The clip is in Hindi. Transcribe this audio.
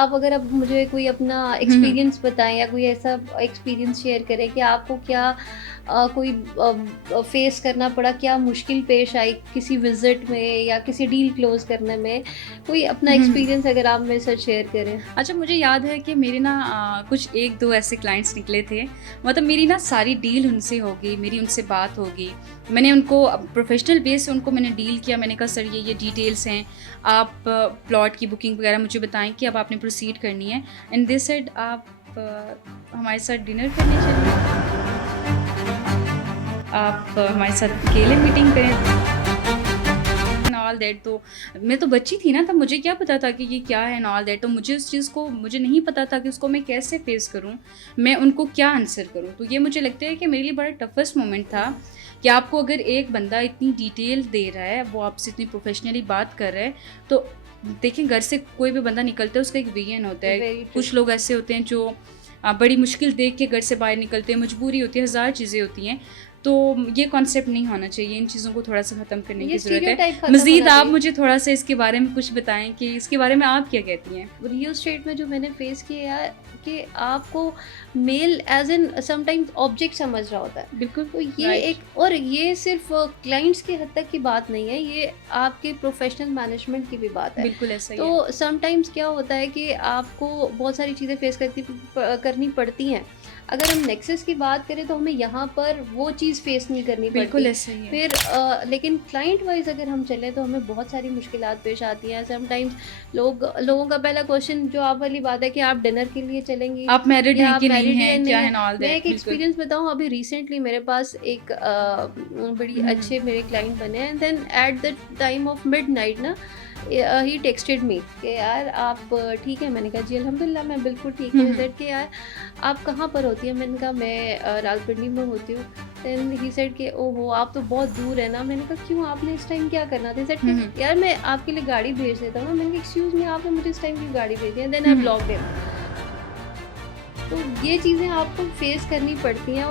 आप अगर अब मुझे कोई अपना हुँ, हुँ। एक्सपीरियंस बताएँ या कोई ऐसा एक्सपीरियंस शेयर करें कि आपको क्या कोई फेस करना पड़ा, क्या मुश्किल पेश आई किसी विज़िट में या किसी डील क्लोज़ करने में? कोई अपना हुँ, हुँ। एक्सपीरियंस अगर आप मेरे साथ शेयर करें? अच्छा, मुझे याद है कि मेरे ना कुछ 1-2 ऐसे क्लाइंट्स निकले थे, मतलब मेरी ना सारी डील उनसे हो गई, मेरी उनसे बात हो गई। मैंने उनको प्रोफ़ेशनल बेस से उनको मैंने डील किया, मैंने कहा सर ये डिटेल्स हैं, आप प्लॉट की बुकिंग वगैरह मुझे बताएँ कि अब आपने प्रोसीड करनी है। एंड दे सेड आप हमारे साथ डिनर करने चलिए, आप हमारे साथ अकेले मीटिंग करें। And all that. तो मैं तो बच्ची थी ना, तब मुझे क्या पता था कि ये क्या है एंड ऑल दैट। तो मुझे उस चीज़ को मुझे नहीं पता था कि उसको मैं कैसे फेस करूँ, मैं उनको क्या आंसर करूँ। तो ये मुझे लगता है कि मेरे लिए बड़ा टफेस्ट मोमेंट था कि आपको अगर एक बंदा इतनी डिटेल दे रहा है, वो आपसे इतनी प्रोफेशनली बात कर रहा है, तो देखें घर से कोई भी बंदा निकलता है उसका एक विजन होता है। Very true. कुछ लोग ऐसे होते हैं जो बड़ी मुश्किल देख के घर से बाहर निकलते हैं, मजबूरी होती है, हज़ार चीज़ें होती हैं। तो ये कॉन्सेप्ट नहीं होना चाहिए, इन चीज़ों को थोड़ा-सा ख़त्म करने ये की ज़रूरत है। स्टीरियोटाइप खत्म मज़ीद होना आप चाहिए। मुझे थोड़ा-सा इसके बारे में कुछ बताएँ कि इसके बारे में आप क्या कहती हैं? रियल स्टेट में जो मैंने फेस किया है कि आपको male as in sometimes object समझ रहा होता है। बिल्कुल, तो ये राइट। एक और ये सिर्फ क्लाइंट्स की हद तक की बात नहीं है, ये आपके प्रोफेशनल मैनेजमेंट की भी बात है। बिल्कुल ऐसा ही है। तो समटाइम्स क्या होता है कि आपको बहुत सारी चीज़ें फेस करनी पड़ती हैं। अगर हम नेक्सस की बात करें तो हमें यहाँ पर वो चीज़ फेस नहीं करनी बिल्कुल पड़ती। ऐसा ही है। फिर लेकिन क्लाइंट वाइज अगर हम चलें तो हमें बहुत सारी मुश्किलात पेश आती हैं। समटाइम्स लोगों का पहला क्वेश्चन जो आप वाली बात है कि आप डिनर के लिए चलेंगी आप मैरिड या हैं आप कि नहीं मैरिड हैं या हैं, क्या नहीं है। है एंड ऑल मैं दैट, एक बिल्कुल। एक्सपीरियंस बताऊँ, अभी रिसेंटली मेरे पास एक बड़ी हुँ, हुँ। अच्छे मेरे क्लाइंट बने हैं। Then at the time of midnight ना ही टेक्स्टेड मी कि यार आप ठीक है? मैंने कहा जी अल्हम्दुलिल्लाह मैं बिल्कुल ठीक हुँ, हूँ। ही हुँ। सेड कि यार आप कहाँ पर होती हैं? मैंने कहा मैं रावलपिंडी में होती हूँ। देन ही सेड कि ओहो आप तो बहुत दूर है ना। मैंने कहा क्यों, आपने इस टाइम क्या करना था? ही सेड हुँ, कि हुँ। यार मैं आपके लिए गाड़ी भेज देता हूँ ना। मैंने कहा एक्सक्यूज़ मी, आपने मुझे इस टाइम क्यों गाड़ी भेजी है? Then hmm, I hmm. Blocked him. तो ये चीज़ें आपको फेस करनी पड़ती हैं।